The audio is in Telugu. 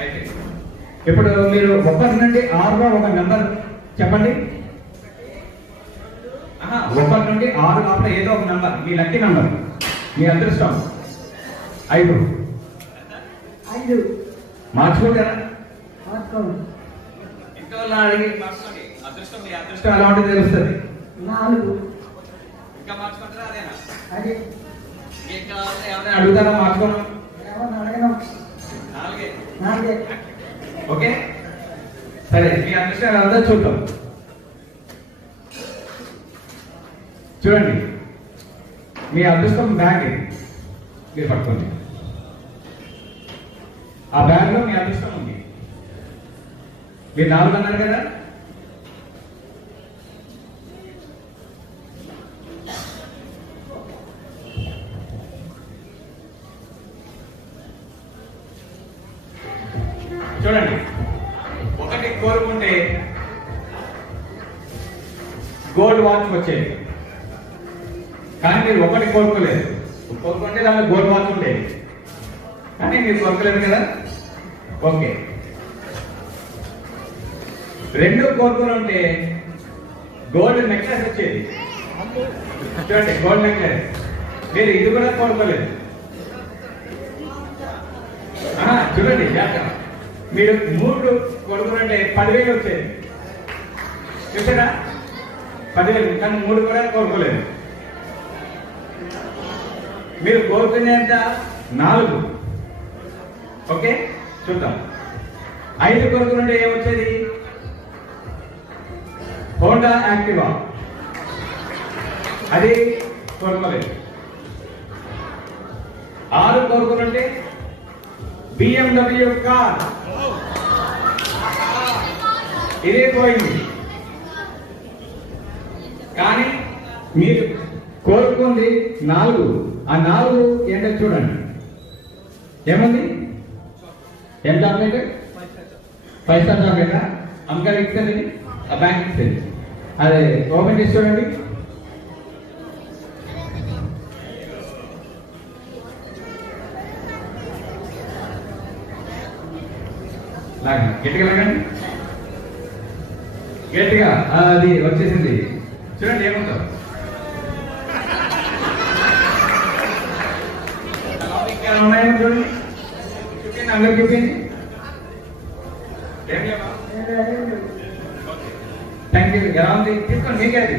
అయితే ఇప్పుడు మీరు 1 నుండి 6లో ఒక నెంబర్ చెప్పండి. 1 నుండి 6 లోపల ఏదో ఒక నెంబర్, మీ లక్కీ నెంబర్, మీ అదృష్టం. 5 మార్చుకుంటారా? ఇంకా అడిగి మార్చుకోండి. అదృష్టం, మీ అదృష్టం ఎలా ఉంటుంది తెలుస్తుంది. 4 ఇంకా మార్చుకుంటారా? అదేనా? అదే ఇంకా ఏమైనా అడుగుతారా? మార్చుకోవడం అడగను. 4 ఓకే. సరే, మీ అదృష్టం ఎలా ఉందో చూద్దాం. చూడండి, మీ అదృష్టం బ్యాగ్ ఇది, మీరు పట్టుకోండి. ఆ బ్యాగ్ లో మీ అదృష్టం ఉంది. మీరు 4 అన్నారు కదా, చూడండి. 1 కోరుకుంటే గోల్డ్ వాచ్ వచ్చేది, కానీ మీరు 1 కోరుకోలేదు. కోరుకుంటే దాంట్లో గోల్డ్ వాచ్ ఉండేది, కానీ మీరు కోరుకోలేదు కదా. ఓకే. 2 కోరుకుని ఉంటే గోల్డ్ నెక్లెస్ వచ్చేది. చూడండి, గోల్డ్ నెక్లెస్. మీరు ఇది కూడా కోరుకోలేదు. చూడండి, మీరు 3 కొడుకునంటే 10,000 వచ్చేది. చూసారా? 10,000, కానీ 3 కూడా కోరుకోలేదు. మీరు కోరుకునేంత 4. ఓకే, చూద్దాం. 5 కొడుకునంటే ఏమొచ్చేది? హోండా యాక్టివా, అది కోరుకోలేదు. 6 కోరుకునంటే BMW కార్, ఇదే పోయింది. కానీ మీరు కోరుకుంది 4. ఆ 4 ఏంటో చూడండి. ఏముంది? ఏం చాక్లెట్? 5 స్టార్ చాక్లెటా? అమ్మగారు ఇస్తుంది, ఆ బ్యాంక్ ఇస్తుంది. అదే ఓపెన్ చేసి చూడండి. గట్టిగా వెళ్ళండి, గట్టిగా. అది వచ్చేసింది. చూడండి ఏముందో. ఉన్నాయేమో చూడండి, చూపింది, అందరు చూపింది. ఏం లేవా? Thank you. ఎలా ఉంది? తీసుకోండి, మీకే అది.